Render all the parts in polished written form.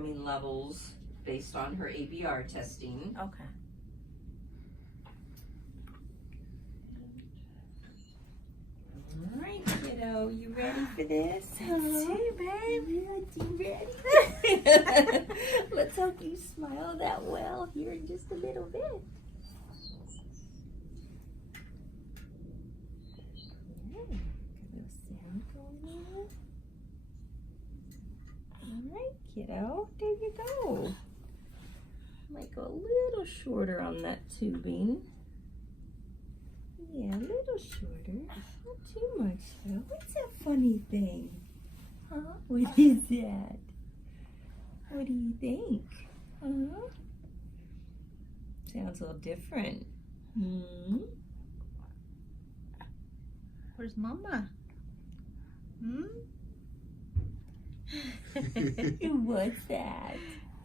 programming levels based on her ABR testing. Okay. All right, kiddo, you ready for this? Let's see, babe. You ready? Let's hope you smile that well here in just a little bit. All right, kiddo, there you go. Might go a little shorter on that tubing. Yeah, a little shorter. Not too much though. What's that funny thing? Huh? What is that? What do you think? Huh? Sounds a little different. Hmm? Where's Mama? Hmm? What's that?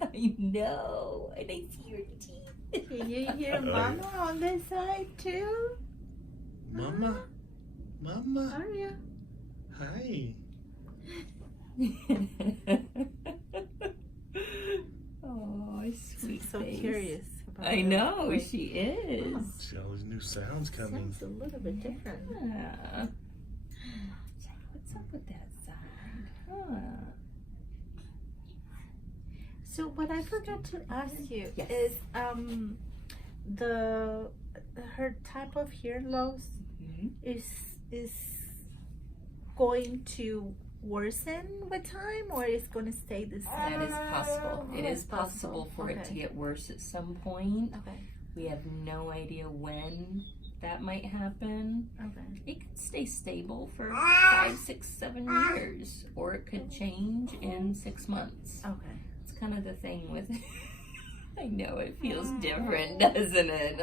I know. And I see your teeth. Can you hear Mama on this side too? Mama? Mama? Arya. Hi. Oh, sweet So face. curious about I her know, voice. she is. See all these new sounds coming. Sounds a little bit different. Yeah. What's up with that sound? Huh? So what I forgot to ask you Yes. is her type of hearing loss Mhm. is going to worsen with time, or is going to stay the same? That is possible. It is It's possible for it to Okay. get worse at some point. Okay. We have no idea when that might happen. Okay. It could stay stable for 5, 6, 7 years, or it could change in 6 months. Okay. It's kind of the thing with I know it feels different, doesn't it?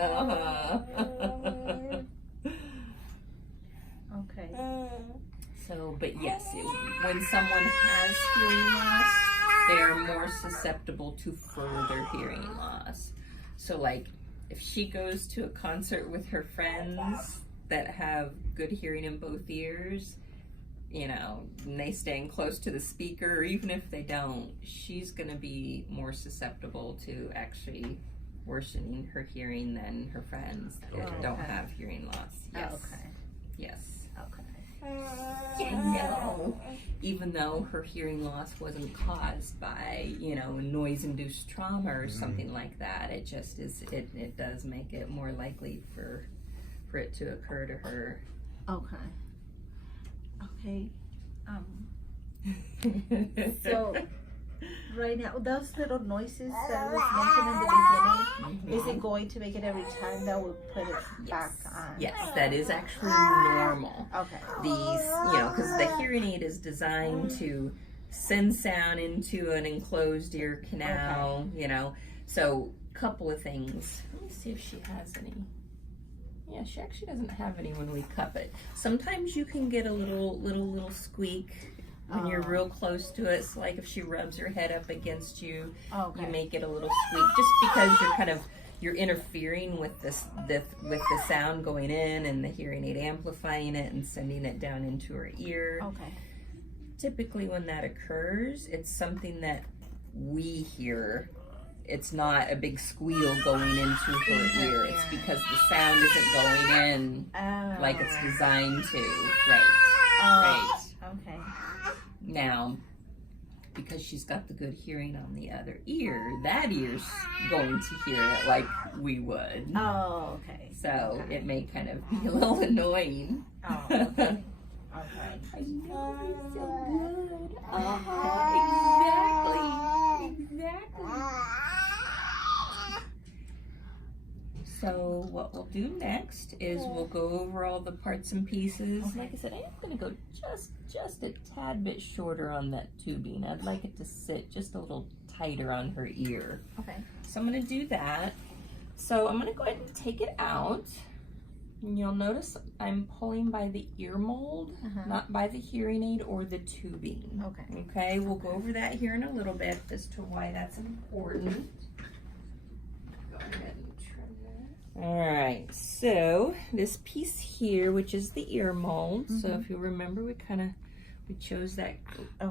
Okay. So, but yes, when someone has hearing loss, they are more susceptible to further hearing loss. So like, if she goes to a concert with her friends that have good hearing in both ears, you know, and they stand close to the speaker, or even if they don't, she's gonna be more susceptible to actually worsening her hearing than her friends that Okay. don't Okay. have hearing loss. Yes. Okay. Yes. Okay. No. Even though her hearing loss wasn't caused by, you know, noise-induced trauma or something like that, it just is. It does make it more likely for it to occur to her. Okay. Okay. So right now, those little noises that was mentioned in the beginning, is it going to make it every time that we put it back on? Yes, that is actually normal. Okay. These, you know, because the hearing aid is designed to send sound into an enclosed ear canal, you know. So, couple of things. Let me see if she has any. Yeah, she actually doesn't have any when we cup it. Sometimes you can get a little squeak when you're real close to it. So like if she rubs her head up against you, Okay. you may get a little squeak just because you're interfering with with the sound going in and the hearing aid amplifying it and sending it down into her ear. Okay. Typically when that occurs, it's something that we hear. It's not a big squeal going into her ear. It's because the sound isn't going in like it's designed to. Right. Right. Okay. Now, because she's got the good hearing on the other ear, that ear's going to hear it like we would. Oh, okay. So it may kind of be a little annoying. Oh, okay. Okay. I know, you're so good. Exactly. So what we'll do next is we'll go over all the parts and pieces. Okay. Like I said, I am going to go just a tad bit shorter on that tubing. I'd like it to sit just a little tighter on her ear. Okay. So I'm going to do that. So I'm going to go ahead and take it out. And you'll notice I'm pulling by the ear mold, not by the hearing aid or the tubing. Okay. Okay, we'll go over that here in a little bit as to why that's important. Go ahead and trim that. All right, so this piece here, which is the ear mold. So if you remember, we kind of We chose that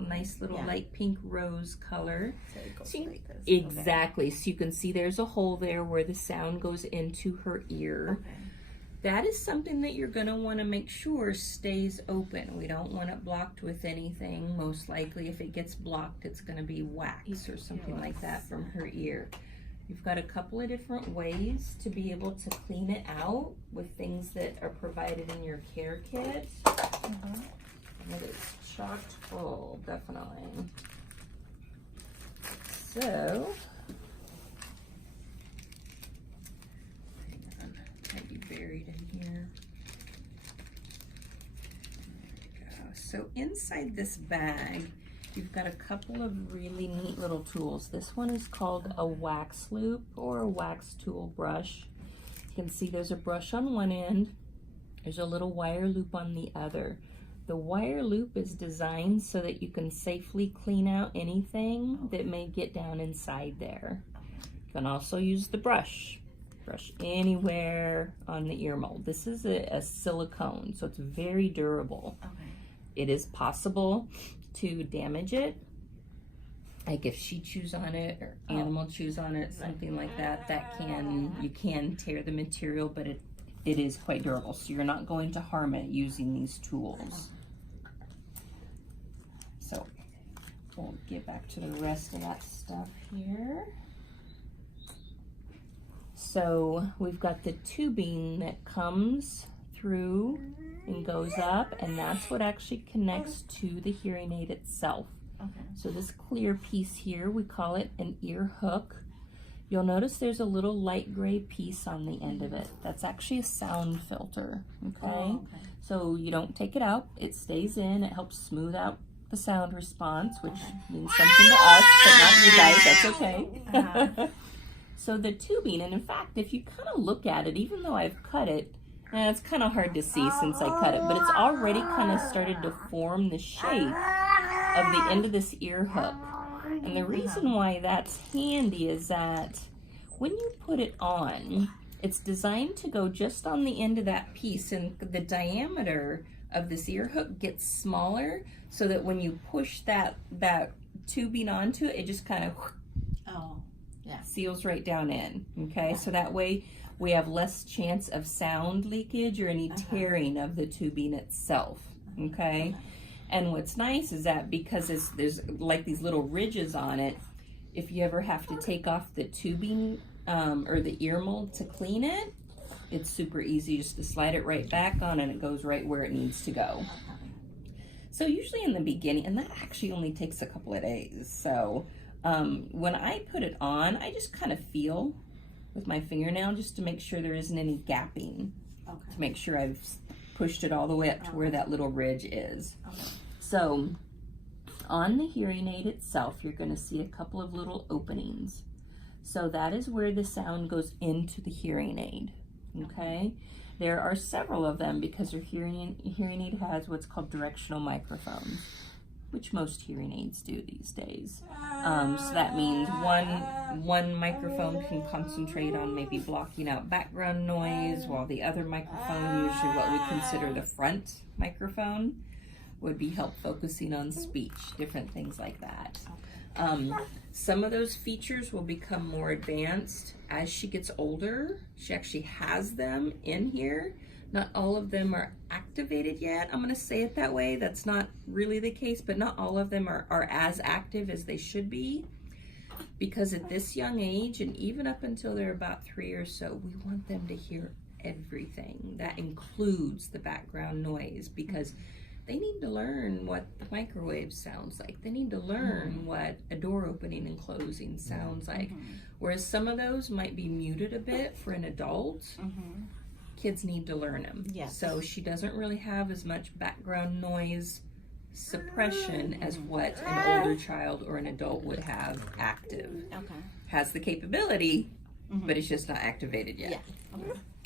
nice little light pink rose color. So it goes So like this. exactly. So you can see there's a hole there where the sound goes into her ear. Okay. That is something that you're going to want to make sure stays open. We don't want it blocked with anything. Most likely if it gets blocked, it's going to be wax or something like that from her ear. You've got a couple of different ways to be able to clean it out with things that are provided in your care kit. It is chocked full, definitely. So, hang on, it might be buried in here. There we go. So inside this bag, you've got a couple of really neat little tools. This one is called a wax loop or a wax tool brush. You can see there's a brush on one end. There's a little wire loop on the other. The wire loop is designed so that you can safely clean out anything that may get down inside there. You can also use the brush. Brush anywhere on the ear mold. This is a silicone, so it's very durable. Okay. It is possible to damage it, like if she chews on it or animal chews on it, something like that, you can tear the material, but it is quite durable, so you're not going to harm it using these tools. So we'll get back to the rest of that stuff here. So we've got the tubing that comes through and goes up, and that's what actually connects to the hearing aid itself. Okay. So this clear piece here, we call it an ear hook. You'll notice there's a little light gray piece on the end of it. That's actually a sound filter, okay? Oh, okay. So you don't take it out, it stays in, it helps smooth out the sound response, which means something to us, but not you guys, that's okay. So the tubing, and in fact, if you kind of look at it, even though I've cut it, it's kind of hard to see since I cut it, but it's already kind of started to form the shape of the end of this ear hook. And the reason why that's handy is that when you put it on, it's designed to go just on the end of that piece, and the diameter of this ear hook gets smaller so that when you push that tubing onto it, it just kind of seals right down in, okay? So that way we have less chance of sound leakage or any tearing of the tubing itself, okay? And what's nice is that because there's like these little ridges on it, if you ever have to take off the tubing or the ear mold to clean it, it's super easy just to slide it right back on and it goes right where it needs to go. So usually in the beginning, and that actually only takes a couple of days, so when I put it on, I just kind of feel with my fingernail just to make sure there isn't any gapping, to make sure I've pushed it all the way up to where that little ridge is. So on the hearing aid itself, you're going to see a couple of little openings. So that is where the sound goes into the hearing aid, okay? There are several of them because your hearing aid has what's called directional microphones, which most hearing aids do these days. So that means one microphone can concentrate on maybe blocking out background noise, while the other microphone, usually what we consider the front microphone, would be help focusing on speech, different things like that. Some of those features will become more advanced as she gets older. She actually has them in here. Not all of them are activated yet. I'm going to say it that way. That's not really the case, but not all of them are as active as they should be. Because at this young age, and even up until they're about 3 or so, we want them to hear everything. That includes the background noise, because they need to learn what the microwave sounds like. They need to learn what a door opening and closing sounds like. Whereas some of those might be muted a bit for an adult. Kids need to learn them. Yes. So she doesn't really have as much background noise suppression as what an older child or an adult would have active. Has the capability, but it's just not activated yet.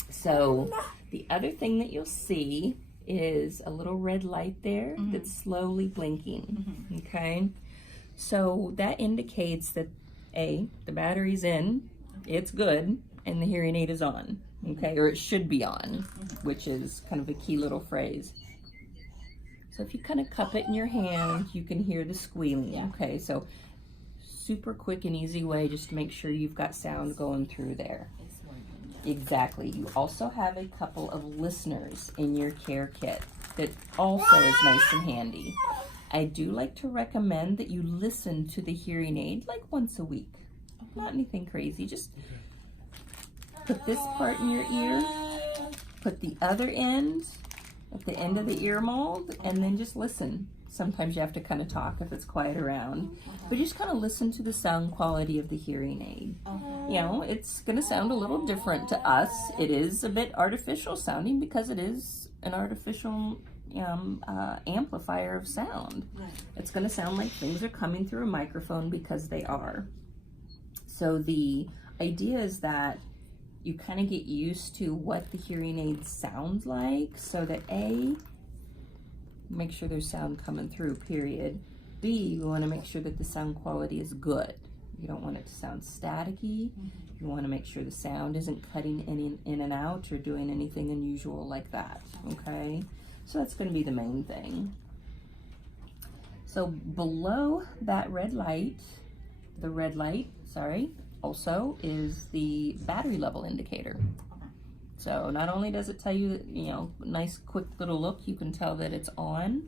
So the other thing that you'll see is a little red light there that's slowly blinking, okay? So that indicates that A, the battery's in, it's good, and the hearing aid is on, okay? Or it should be on, which is kind of a key little phrase. So if you kind of cup it in your hand, you can hear the squealing. Yeah. Okay, so super quick and easy way just to make sure you've got sound going through there. Exactly. You also have a couple of listeners in your care kit that also is nice and handy. I do like to recommend that you listen to the hearing aid like once a week. Not anything crazy. Just put this part in your ear, put the other end at the end of the ear mold, and then just listen. Sometimes you have to kind of talk if it's quiet around, but you just kind of listen to the sound quality of the hearing aid. You know, it's going to sound a little different to us. It is a bit artificial sounding because it is an artificial amplifier of sound. It's going to sound like things are coming through a microphone because they are. So the idea is that you kind of get used to what the hearing aid sounds like, so that A, make sure there's sound coming through, period. B, you want to make sure that the sound quality is good. You don't want it to sound staticky. You want to make sure the sound isn't cutting in and out or doing anything unusual like that, okay? So that's going to be the main thing. So below that red light, also is the battery level indicator. So not only does it tell you that, you know, nice quick little look, you can tell that it's on.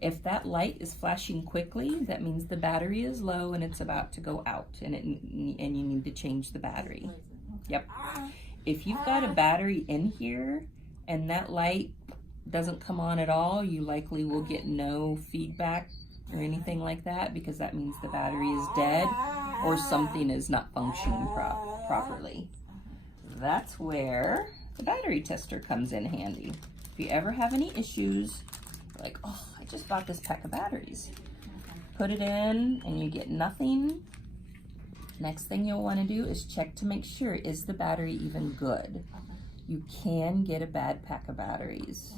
If that light is flashing quickly, that means the battery is low and it's about to go out, and you need to change the battery. Yep. If you've got a battery in here and that light doesn't come on at all, you likely will get no feedback or anything like that, because that means the battery is dead or something is not functioning properly. That's where the battery tester comes in handy. If you ever have any issues, like, oh, I just bought this pack of batteries, put it in and you get nothing, next thing you'll want to do is check to make sure, is the battery even good? You can get a bad pack of batteries.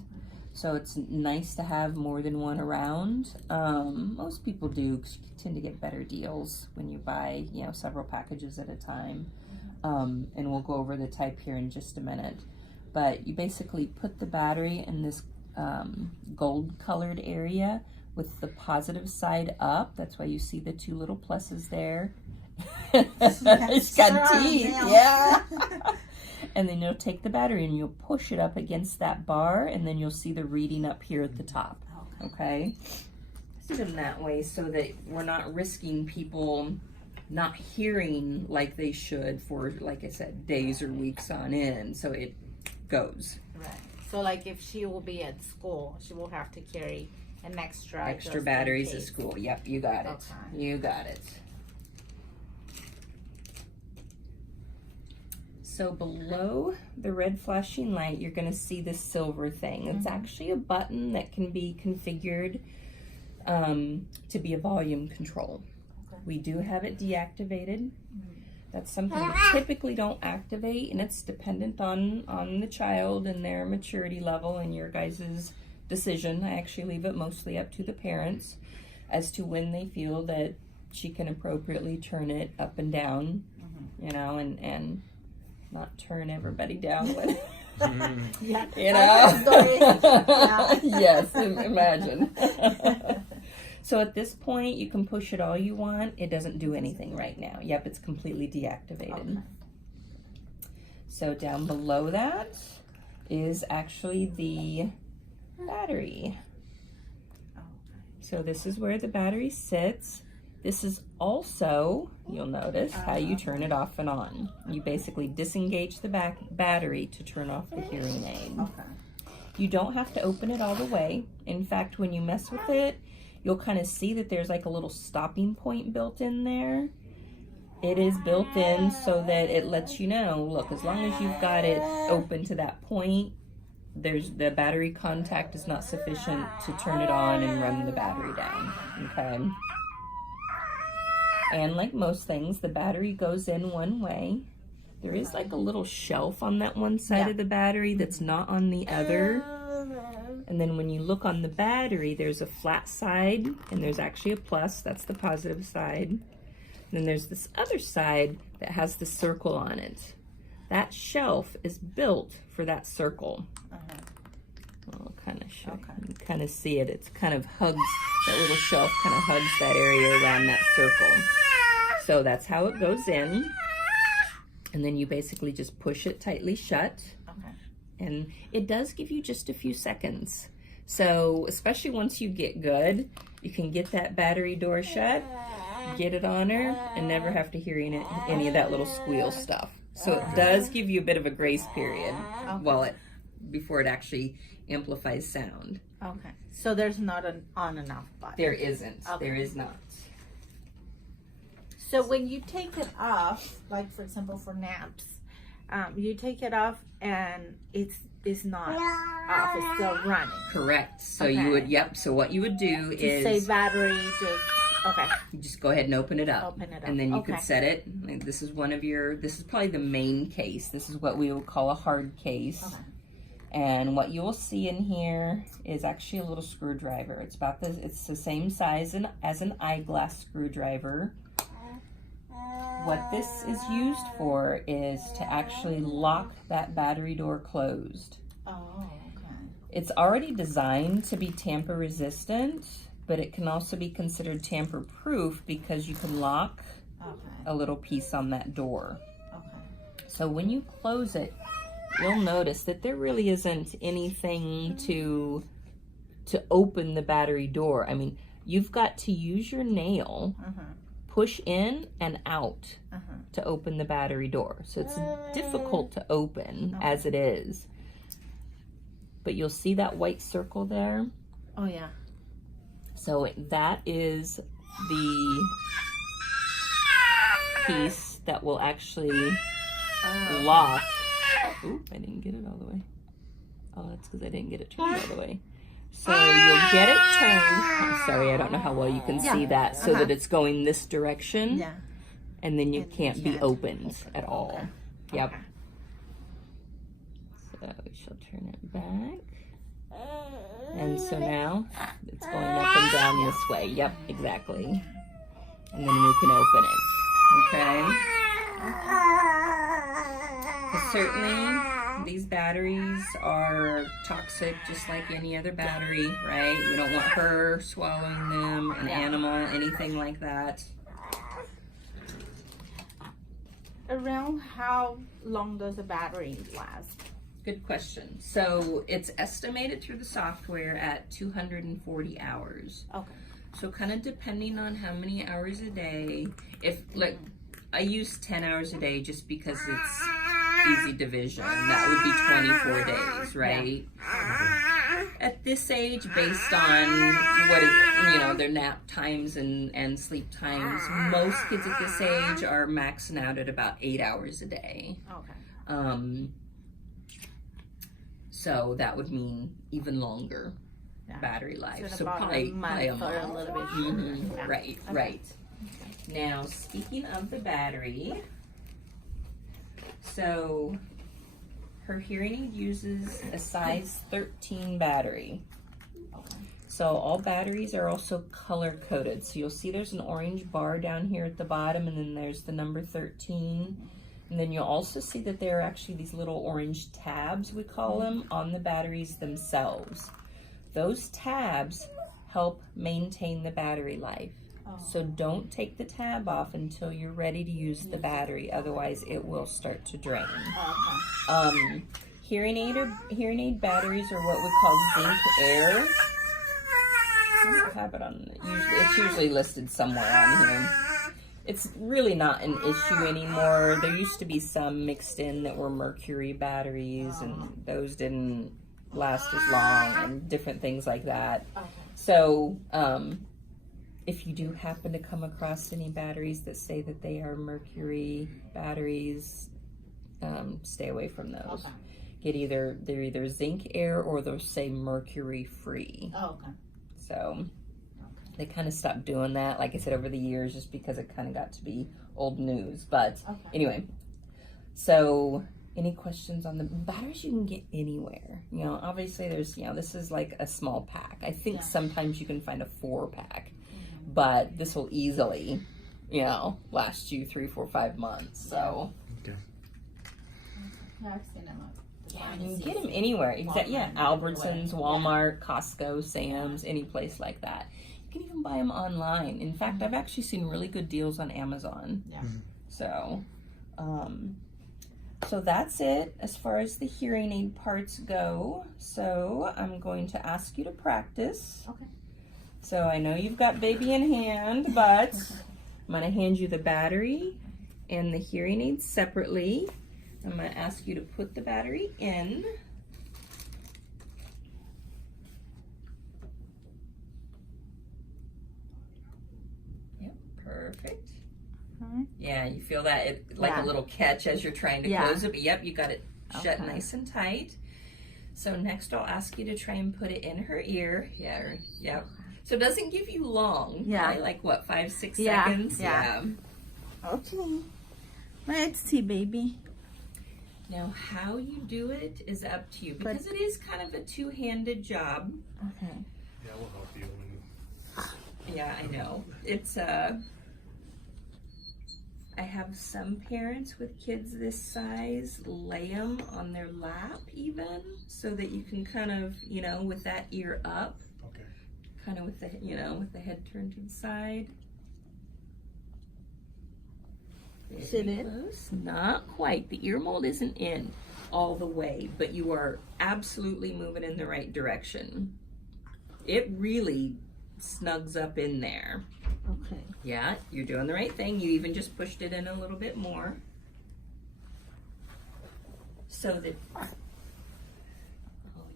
So it's nice to have more than one around. Most people do, because you tend to get better deals when you buy, you know, several packages at a time. And we'll go over the type here in just a minute. But you basically put the battery in this gold colored area with the positive side up. That's why you see the two little pluses there. It's got teeth, yeah. And then you'll take the battery and you'll push it up against that bar, and then you'll see the reading up here at the top. Okay? Sit them that way so that we're not risking people not hearing like they should for, like I said, days or weeks on end. So it goes. Right. So like if she will be at school, she will have to carry an extra batteries at school. Yep, you got it. Okay. You got it. So below the red flashing light, you're going to see this silver thing. It's actually a button that can be configured to be a volume control. Okay. We do have it deactivated. That's something we typically don't activate, and it's dependent on the child and their maturity level and your guys' decision. I actually leave it mostly up to the parents as to when they feel that she can appropriately turn it up and down, you know, and not turn everybody down with, yeah. you know. Yeah. Yes, imagine. So at this point, you can push it all you want. It doesn't do anything right now. Yep, it's completely deactivated. Okay. So down below that is actually the battery. So this is where the battery sits. This is also, you'll notice, how you turn it off and on. You basically disengage the battery to turn off the hearing aid. Okay. You don't have to open it all the way. In fact, when you mess with it, you'll kind of see that there's like a little stopping point built in there. It is built in so that it lets you know, look, as long as you've got it open to that point, the battery contact is not sufficient to turn it on and run the battery down, okay? And like most things, the battery goes in one way. There is like a little shelf on that one side of the battery that's not on the other. And then when you look on the battery, there's a flat side, and there's actually a plus. That's the positive side. And then there's this other side that has the circle on it. That shelf is built for that circle. I'll kind show Okay. you can kind of see it. It's kind of hugs, that little shelf kind of hugs that area around that circle. So that's how it goes in. And then you basically just push it tightly shut. Okay. And it does give you just a few seconds. So especially once you get good, you can get that battery door shut, get it on her, and never have to hear any of that little squeal stuff. So it does give you a bit of a grace period before it actually amplifies sound. Okay. So there's not an on and off button. There isn't. Okay. There is not. So when you take it off, like for example for naps, you take it off and it's not off, it's still running. Correct. So Okay. you would, so what you would do To is say battery, okay. you just go ahead and open it up. Open it up. And then you Okay. could set it. Like, this is this is probably the main case. This is what we would call a hard case. Okay. And what you will see in here is actually a little screwdriver. It's the same size as an eyeglass screwdriver. What this is used for is to actually lock that battery door closed. Oh, okay. It's already designed to be tamper resistant, but it can also be considered tamper proof because you can lock a little piece on that door. Okay. So when you close it, you'll notice that there really isn't anything to open the battery door. I mean, you've got to use your nail, push in and out to open the battery door. So it's difficult to open as it is. But you'll see that white circle there. Oh yeah. So that is the piece that will actually lock. Oop, I didn't get it all the way. Oh, that's because I didn't get it turned all the way. So you'll get it turned. I'm sorry, I don't know how well you can see that. So that it's going this direction. Yeah. And then you can't be opened at all. Okay. Yep. Okay. So we shall turn it back. And so now it's going up and down this way. Yep, exactly. And then we can open it. Okay? Certainly, these batteries are toxic just like any other battery, right? We don't want her swallowing them, an animal, anything like that. Around how long does a battery last? Good question. So it's estimated through the software at 240 hours. Okay. So kind of depending on how many hours a day. If like I use 10 hours a day just because it's easy division. That would be 24 days, right? Yeah. At this age, based on what is, their nap times and sleep times, most kids at this age are maxing out at about 8 hours a day. Okay. So that would mean even longer battery life. So about probably a month or a little bit shorter. Yeah. Right, Okay. right. Now, speaking of the battery, so her hearing aid uses a size 13 battery. Okay. So all batteries are also color coded. So you'll see there's an orange bar down here at the bottom, and then there's the number 13. And then you'll also see that there are actually these little orange tabs, we call them, on the batteries themselves. Those tabs help maintain the battery life. So don't take the tab off until you're ready to use the battery, otherwise it will start to drain. Okay. Hearing aid batteries are what we call zinc air. I don't have it on. It's usually listed somewhere on here. It's really not an issue anymore. There used to be some mixed in that were mercury batteries, and those didn't last as long, and different things like that. Okay. So, if you do happen to come across any batteries that say that they are mercury batteries, stay away from those. Okay. They're either zinc air or they'll say mercury free. Oh, okay. So they kind of stopped doing that, like I said, over the years, just because it kind of got to be old news. But anyway, so any questions on the batteries? You can get anywhere. Obviously there's, this is like a small pack. I think sometimes you can find a 4-pack, but this will easily, last you 3, 4, 5 months. So. Okay. Yeah, I've seen them Yeah, you can get them anywhere. Exactly. Yeah, Albertsons, Walmart, Costco, Sam's, any place like that. You can even buy them online. In fact, I've actually seen really good deals on Amazon. Yeah. So, so that's it as far as the hearing aid parts go. So I'm going to ask you to practice. Okay. So I know you've got baby in hand, but I'm going to hand you the battery and the hearing aids separately. I'm going to ask you to put the battery in. Yep, perfect. Yeah, you feel that it like a little catch as you're trying to close it, but yep, you got it shut nice and tight. So next I'll ask you to try and put it in her ear. Yeah, yep. So it doesn't give you long. Yeah. Right? Like what, 5-6 seconds? Yeah. Okay. Let's see, baby. Now, how you do it is up to you because it is kind of a two-handed job. Okay. Yeah, we'll help you. Yeah, I know. It's I have some parents with kids this size lay them on their lap even so that you can kind of, you know, with that ear up. Okay. Kind of with the, you know, with the head turned to the side. Sit in? Close. Not quite. The ear mold isn't in all the way, but you are absolutely moving in the right direction. It really snugs up in there. Okay. Yeah, you're doing the right thing. You even just pushed it in a little bit more. So that, oh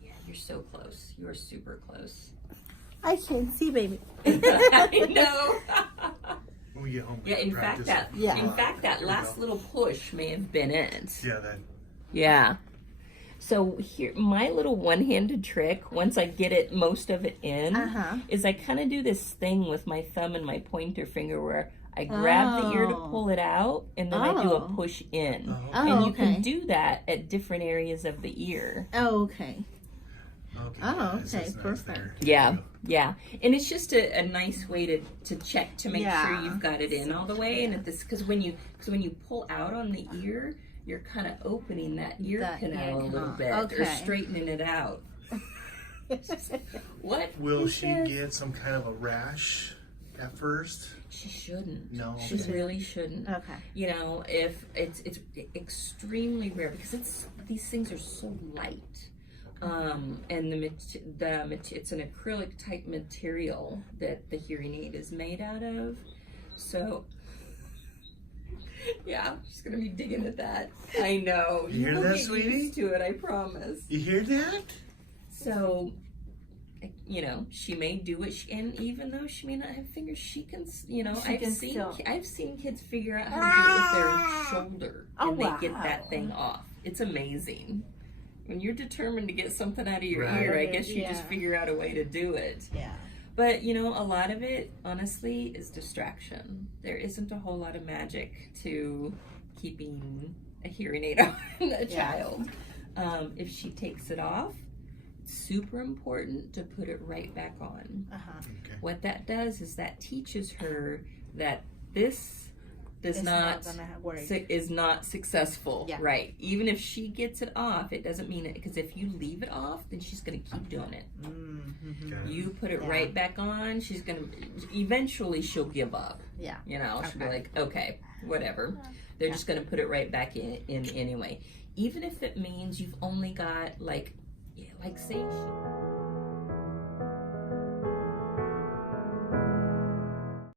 yeah, you're so close. You are super close. I can't see, baby. I know. When we get home, we Yeah, can in fact practice that it. in fact that Here we last go. little push may have been it. Yeah, that. Yeah. So here, my little one-handed trick, once I get it, most of it in, is I kind of do this thing with my thumb and my pointer finger where I grab the ear to pull it out, and then I do a push in. And you can do that at different areas of the ear. Oh, okay. Okay. Oh, this okay, is nice perfect. there. Yeah, yeah. And it's just a nice way to check to make sure you've got it in all the way. And at this, because when you pull out on the ear, you're kind of opening that ear canal a little bit or straightening it out. What? Will she get some kind of a rash at first? She shouldn't. No. She really shouldn't. Okay. You know, if it's extremely rare because these things are so light. And it's an acrylic type material that the hearing aid is made out of. So yeah, she's gonna be digging at that. I know. You hear will that, get sweetie? used to it, I promise. You hear that? So, you know, she may do it, and even though she may not have fingers, she can. You know, I've seen kids figure out how to do it with their shoulder, and they get that thing off. It's amazing. When you're determined to get something out of your ear, I guess you just figure out a way to do it. Yeah. But, you know, a lot of it, honestly, is distraction. There isn't a whole lot of magic to keeping a hearing aid on a child. If she takes it off, it's super important to put it right back on. Okay. What that does is that teaches her that this is not successful, right? Even if she gets it off, it doesn't mean it, because if you leave it off, then she's going to keep doing it. Okay. You put it right back on, she's going to, eventually she'll give up. Yeah. You know, she'll be like, okay, whatever. They're just going to put it right back in anyway. Even if it means you've only got like say